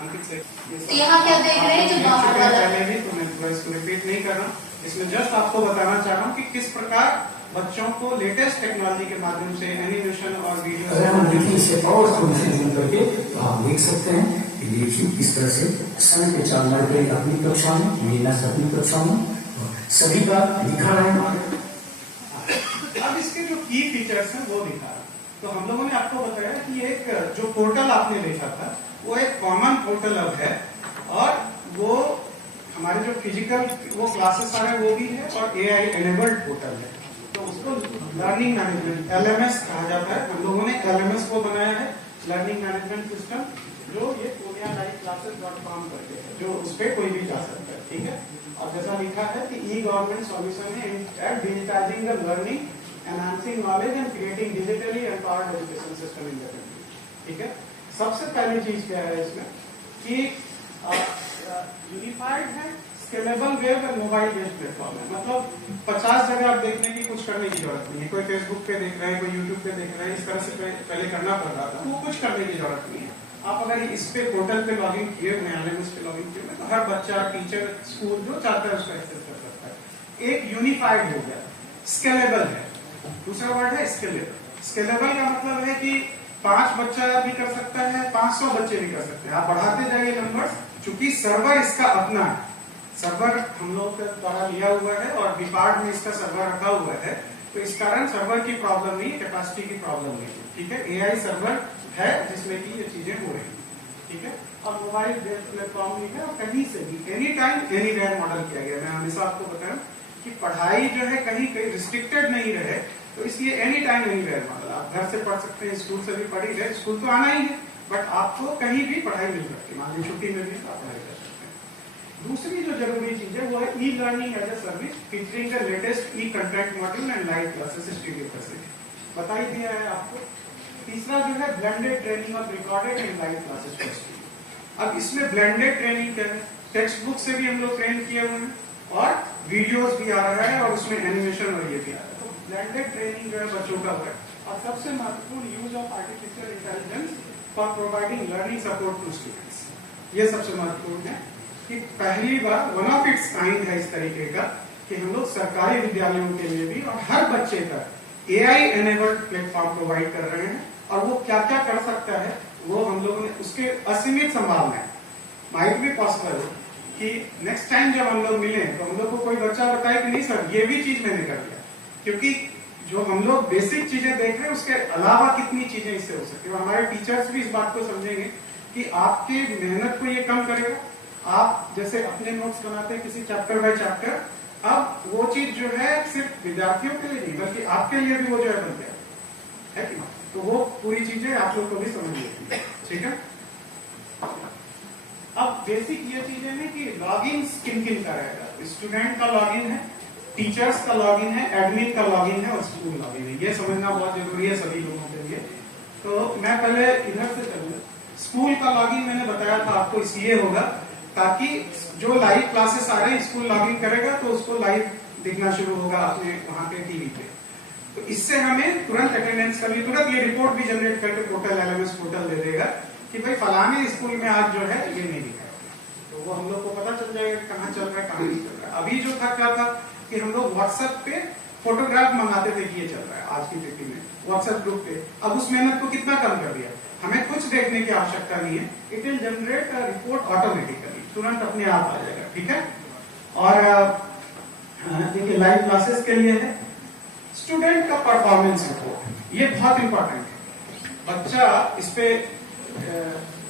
अंकित से तो यहाँ क्या देख रहे हैं जो बाहर वाला पहले भी, तो मैं पूरा इसको रिपीट नहीं कर रहा हूँ। इसमें जस्ट आपको बताना चाह रहा हूँ कि किस प्रकार बच्चों को लेटेस्ट टेक्नोलॉजी के माध्यम से एनिमेशन और वीडियो अगर हम देखिए इसे और थोड़ी सी जूम करके तो आप देख सकते हैं कि देखिए किस तरह से समय पे चालना पे अपनी कक्षा में, मीना अपनी कक्षा में सभी का लिखा है। अब इसके जो की फीचर्स हैं वो दिखा रहा। तो हम लोगों ने आपको बताया कि एक जो पोर्टल आपने देखा था वो एक कॉमन पोर्टल अब है, और वो हमारे जो फिजिकल वो क्लासेस आ रहे हैं वो भी है, और AI एनेबल्ड पोर्टल है। तो उसको लर्निंग मैनेजमेंट LMS कहा जाता है। हम लोगों ने LMS को बनाया है, लर्निंग मैनेजमेंट सिस्टम, जो ये PurniaLiveClasses.com करके है, जो उस पर कोई भी जा सकता है। ठीक है, और जैसा लिखा है कि e-गवर्नमेंट सॉल्यूशन है at digitising the learning, enhancing knowledge and creating digitally empowered education system in the country. ठीक है, सबसे पहली चीज क्या है इसमें कि यूनिफाइड है, स्केलेबल वेब और मोबाइल बेस्ड प्लेटफॉर्म है। मतलब 50 जगह आप देखने की कुछ करने की जरूरत नहीं है। कोई फेसबुक पे देख रहे हैं, कोई यूट्यूब पे देख रहे हैं, इस तरह से पहले करना पड़ रहा था, वो कुछ करने की जरूरत नहीं है। आप अगर इस पे पोर्टल पे लॉगिन किए, मैं LMS पे लॉगिन किए, तो हर बच्चा, टीचर, स्कूल जो चाहता है उसको एक्सेस कर सकता है। एक यूनिफाइड हो गया, स्केलेबल है, दूसरा वर्ड है स्केलेबल। स्केलेबल का मतलब है कि 5 बच्चा भी कर सकता है, 500 बच्चे भी कर सकते हैं। आप बढ़ाते जाइए नंबर्स, चूंकि सर्वर इसका अपना है, सर्वर हम लोग के द्वारा लिया हुआ है और डिपार्ट में इसका सर्वर रखा हुआ है, तो इस कारण सर्वर की प्रॉब्लम नहीं, कैपेसिटी की प्रॉब्लम नहीं है। ठीक है, AI सर्वर है जिसमें कि ये चीजें हो रही है। ठीक है, और मोबाइल बेस्ड प्लेटफॉर्म भी है, और कहीं से भी एनी टाइम एनीवेयर मॉडल किया गया। मैं हमेशा आपको बताऊं कि पढ़ाई जो है कहीं कहीं रिस्ट्रिक्टेड नहीं रहे, तो इसलिए एनी टाइम एनीवेयर मॉडल। आप घर से पढ़ सकते हैं, स्कूल से भी पढ़ ही रहे, स्कूल तो आना ही है, बट आपको कहीं भी पढ़ाई मिल सकती है। मान लीजिए छुट्टी में भी आप पढ़ाई कर सकते हैं। दूसरी जो जरूरी चीज है वो है e learning as a service featuring the latest e content module and live classes studio facility, बता ही दिया है आपको। तीसरा जो है blended training of recorded and live classes for student. अब इसमें ब्लेंडेड ट्रेनिंग क्या है, टेक्स्ट बुक से भी हम लोग ट्रेन किए हुए हैं, और वीडियोस भी आ रहा है, और उसमें एनिमेशन और ये भी आ रहा है। तो ब्लेंडेड ट्रेनिंग जो है बच्चों का है। और सबसे महत्वपूर्ण use of artificial intelligence for providing learning support to students, ये सबसे महत्वपूर्ण है कि पहली बार वन ऑफ इट्स काइंड है इस तरीके का कि हम लोग सरकारी विद्यालयों के लिए भी और हर बच्चे तक AI एनेबल्ड प्लेटफॉर्म प्रोवाइड कर रहे हैं। और वो क्या क्या कर सकता है वो हम लोगों ने उसके असीमित संभावना है। माइट भी पॉसिबल कि नेक्स्ट टाइम जब हम लोग मिले तो हम लोग को कोई बच्चा बताए कि नहीं सर ये भी चीज मैंने कर दिया, क्योंकि जो हम लोग बेसिक चीजें देख रहे हैं उसके अलावा कितनी चीजें इससे हो सकती है। हमारे टीचर्स भी इस बात को समझेंगे कि आपकी मेहनत को ये कम करेगा। आप जैसे अपने नोट्स बनाते हैं किसी चैप्टर बाय चैप्टर, अब वो चीज जो है सिर्फ विद्यार्थियों के लिए नहीं बल्कि आपके लिए भी वो जो है बन गया है कि नहीं। तो वो पूरी चीजें आप लोग को भी समझ लेती है। ठीक है, अब बेसिक ये चीजें हैं कि लॉगिन किन किन का रहेगा। स्टूडेंट का लॉगिन है, टीचर्स का लॉगिन है, एडमिन का लॉगिन है और स्कूल लॉगिन है। ये समझना बहुत जरूरी है सभी लोगों के लिए। तो मैं पहले इधर से चलूंगा। स्कूल का लॉगिन मैंने बताया था आपको इसलिए होगा ताकि जो लाइव क्लासेस आ रहे हैं स्कूल लॉगिन करेगा तो उसको लाइव दिखना शुरू होगा अपने वहां पे टीवी पे। तो इससे हमें तुरंत अटेंडेंस का भी, तुरंत ये रिपोर्ट भी जनरेट करके पोर्टल LMS पोर्टल दे देगा कि भाई फलाने स्कूल में आज जो है ये नहीं दिखा। तो वो हम लोग को पता चल जाएगा कहाँ चल रहा है कहाँ नहीं चल रहा है। अभी जो था क्या था कि हम लोग व्हाट्सएप पे फोटोग्राफ मंगाते थे कि ये चल रहा है आज की डेट में व्हाट्सएप ग्रुप पे। अब उस मेहनत को कितना कम कर दिया, हमें कुछ देखने की आवश्यकता नहीं है। It will generate a report automatically, तुरंत अपने आप आ जाएगा। ठीक है, और देखिए लाइव क्लासेस के लिए है स्टूडेंट का परफॉर्मेंस रिपोर्ट, ये बहुत इंपॉर्टेंट है। बच्चा इस पे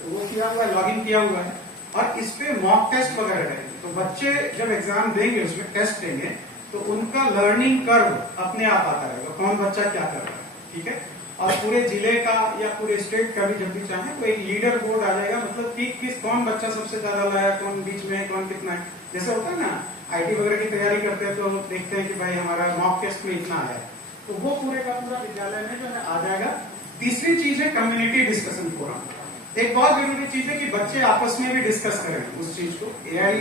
वो किया हुआ है, लॉगिन किया हुआ है, और इस पे मॉक टेस्ट वगैरह रहेंगे। तो बच्चे जब एग्जाम देंगे उसमें टेस्ट देंगे तो उनका लर्निंग कर्व अपने आप आता रहेगा, कौन बच्चा क्या कर रहा है। ठीक है, और पूरे जिले का या पूरे स्टेट का भी जब भी चाहे तो एक लीडर बोर्ड आ जाएगा, मतलब कि कौन बच्चा सबसे ज्यादा लाया, कौन बीच में है, कौन कितना है। जैसे होता है ना IT वगैरह की तैयारी करते हैं तो देखते हैं कि भाई हमारा मॉक टेस्ट में इतना आया है, तो वो पूरे का पूरा विद्यालय में जो है आ जाएगा। तीसरी चीज है कम्युनिटी डिस्कशन फोरम। एक बहुत जरूरी चीज है कि बच्चे आपस में भी डिस्कस करें उस चीज को। AI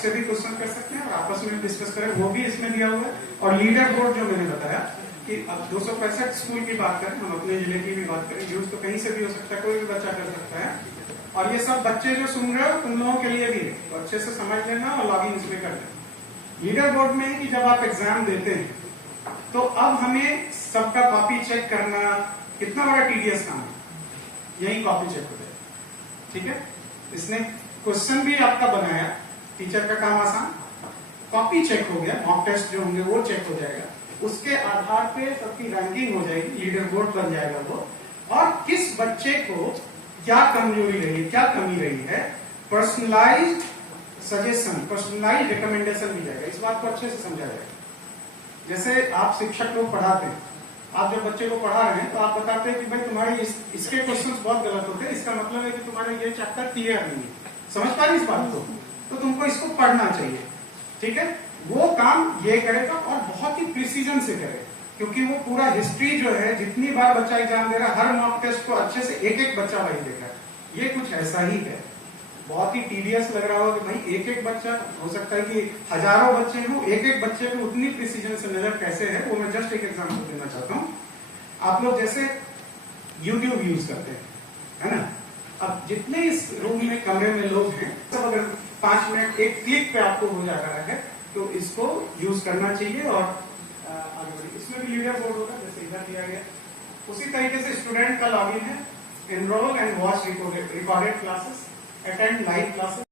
से भी क्वेश्चन कर सकते हैं और आपस में भी डिस्कस करें, वो भी इसमें दिया हुआ है। और लीडर बोर्ड जो मैंने बताया कि अब 265 स्कूल की बात करें, हम अपने जिले की भी बात करें, यूज तो कहीं से भी हो सकता है, कोई भी बच्चा कर सकता है। और ये सब बच्चे जो सुन रहे हो तुम लोगों के लिए भी है, तो अच्छे से समझ लेना और लॉगिन इसमें कर लेना। लीडर बोर्ड में है कि जब आप एग्जाम देते हैं तो अब हमें सबका कॉपी चेक करना कितना बड़ा टीडीएस काम है, यही कॉपी चेक हो जाए। ठीक है, इसने क्वेश्चन भी आपका बनाया, टीचर का काम आसान, कॉपी चेक हो गया, मॉक टेस्ट जो होंगे वो चेक हो जाएगा, उसके आधार पे सबकी रैंकिंग हो जाएगी, लीडर बोर्ड बन जाएगा वो, और किस बच्चे को क्या कमजोरी रही है, क्या कमी रही है, पर्सनलाइज्ड सजेशन, पर्सनलाइज्ड रिकमेंडेशन भी जाएगा। इस बात को अच्छे से समझा जाएगा। जैसे आप शिक्षक लोग पढ़ाते हैं, आप जब बच्चे को पढ़ा रहे हैं तो आप बताते हैं कि भाई तुम्हारे इसके क्वेश्चंस बहुत गलत होते हैं, इसका मतलब है कि तुम्हारे ये चैप्टर क्लियर नहीं है, समझ पा रही इस बात को, तो तुमको इसको पढ़ना चाहिए। ठीक है, वो काम ये करेगा और बहुत ही प्रिसीजन से करे, क्योंकि वो पूरा हिस्ट्री जो है, जितनी बार बच्चा एग्जाम दे रहा है, हर मॉक टेस्ट को अच्छे से एक एक बच्चा वही देखा है। ये कुछ ऐसा ही है, बहुत ही टीडियस लग रहा होगा कि भाई एक एक बच्चा, हो सकता है कि हजारों बच्चे हों, एक एक बच्चे को उतनी प्रिसीजन से नजर कैसे है, वो मैं जस्ट एक एग्जाम्पल देना चाहता हूँ। आप लोग जैसे YouTube यूज करते हैं, है ना, अब जितने इस रूम में कमरे में लोग हैं, सब अगर 5 मिनट एक क्लिक पे आपको हो जा रहा है तो इसको यूज करना चाहिए और आगे बढ़िए। इसमें भी लीडर बोर्ड होगा जैसे इधर दिया गया, उसी तरीके से स्टूडेंट का लॉगिन है, enrol and watch recorded classes, attend live classes.